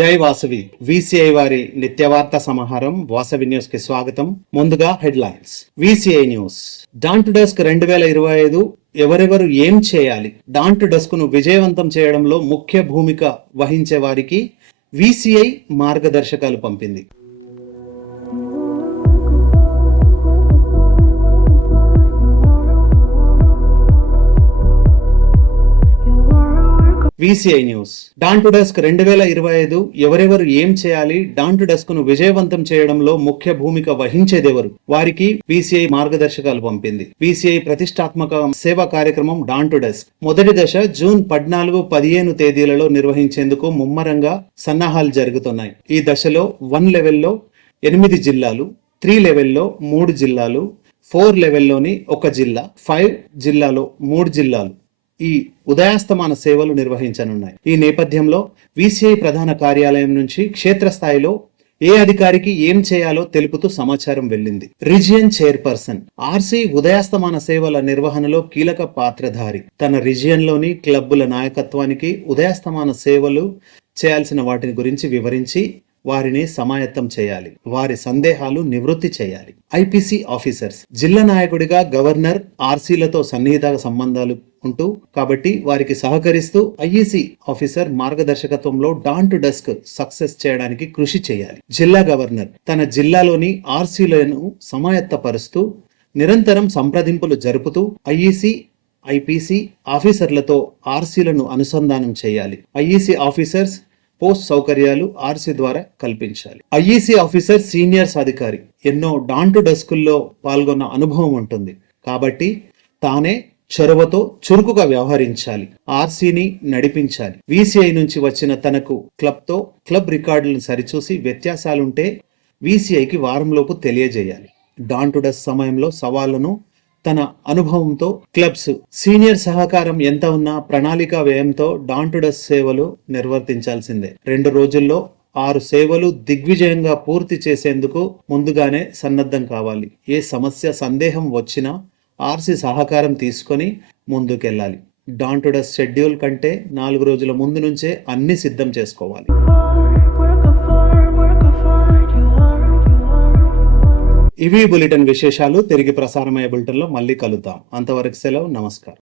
జై వాసవి విసిఐ వారి నిత్యవార్త సమాహారం వాసవి న్యూస్కి స్వాగతం. ముందుగా headlines. VCI news. Don't desk రెండు వేల ఇరవై ఐదు ఎవరెవరు ఏం చేయాలి? డాంట్ డెస్క్ను విజయవంతం చేయడంలో ముఖ్య భూమిక వహించే వారికి విసిఐ మార్గదర్శకాలు పంపింది. విసిఐ న్యూస్ డాంటు డెస్క్ రెండు వేల ఇరవై ఐదు ఎవరెవరు ఏం చేయాలి? డాంటు డెస్క్ను విజయవంతం చేయడంలో ముఖ్య భూమిక వహించేదెవరు? వారికి విసిఐ మార్గదర్శకాలు పంపింది. విసిఐ ప్రతిష్టాత్మక సేవా కార్యక్రమం డాంటు డెస్క్ మొదటి దశ జూన్ పద్నాలుగు పదిహేను తేదీలలో నిర్వహించేందుకు ముమ్మరంగా సన్నాహాలు జరుగుతున్నాయి. ఈ దశలో వన్ లెవెల్లో ఎనిమిది జిల్లాలు త్రీ లెవెల్లో మూడు జిల్లాలు ఫోర్ లెవెల్లోని ఒక జిల్లా ఫైవ్ జిల్లాలో మూడు జిల్లాలు. ఈ ఉదయాస్తమాన సేవలు నిర్వహించనున్నాయి. ఈ నేపథ్యంలో విసిఐ ప్రధాన కార్యాలయం నుంచి క్షేత్రస్థాయిలో ఏ అధికారికి ఏం చేయాలో తెలుపుతూ సమాచారం వెళ్ళింది. రిజియన్ చైర్పర్సన్ ఆర్సీ ఉదయాస్తమాన సేవల నిర్వహణలో కీలక పాత్రధారి. తన రిజియన్లోని క్లబ్బుల నాయకత్వానికి ఉదయాస్తమాన సేవలు చేయాల్సిన వాటిని గురించి వివరించి వారిని సమాయత్తం చేయాలి. వారి సందేహాలు నివృత్తి చేయాలి. IPC officers. జిల్లా నాయకుడిగా గవర్నర్ ఆర్సీలతో సన్నిహిత సంబంధాలు ఉంటూ కాబట్టి వారికి సహకరిస్తూ ఐఈసీ ఆఫీసర్ మార్గదర్శకత్వంలో డాన్ టు డస్క్ సక్సెస్ చేయడానికి కృషి చేయాలి. జిల్లా గవర్నర్ తన జిల్లాలోని ఆర్సీలను సమాయత్తపరుస్తూ నిరంతరం సంప్రదింపులు జరుపుతూ ఐఈసీ ఐపీసీ ఆఫీసర్లతో ఆర్సీలను అనుసంధానం చేయాలి. ఐఈసీ ఆఫీసర్స్ పోస్ట్ సౌకర్యాలు ఆర్సీ ద్వారా కల్పించాలి. ఐఈసీ ఆఫీసర్ సీనియర్స్ అధికారి ఎన్నో డాన్ టు డస్కుల్లో పాల్గొన్న అనుభవం ఉంటుంది. కాబట్టి తానే చొరవతో చురుకుగా వ్యవహరించాలి. ఆర్సీని నడిపించాలి. వీసీఐ నుంచి వచ్చిన తనకు క్లబ్తో క్లబ్ రికార్డులను సరిచూసి వ్యత్యాసాలుంటే వీసీఐకి వారంలోపు తెలియజేయాలి. డాన్ టు సమయంలో సవాళ్ళను తన అనుభవంతో క్లబ్స్ సీనియర్ సహకారం ఎంత ఉన్నా ప్రణాళిక వ్యయంతో డాంటుడస్ సేవలు నిర్వర్తించాల్సిందే. రెండు రోజుల్లో ఆరు సేవలు దిగ్విజయంగా పూర్తి చేసేందుకు ముందుగానే సన్నద్ధం కావాలి. ఏ సమస్య సందేహం వచ్చినా ఆర్సీ సహకారం తీసుకొని ముందుకెళ్ళాలి. డాంటుడ డస్ షెడ్యూల్ కంటే నాలుగు రోజుల ముందు నుంచే అన్ని సిద్ధం చేసుకోవాలి. ఇవి బులెటిన్ విశేషాలు. తిరిగి ప్రసారమయ్యే బులెటిన్లో మళ్ళీ కలుద్దాం. అంతవరకు సెలవు. నమస్కారం.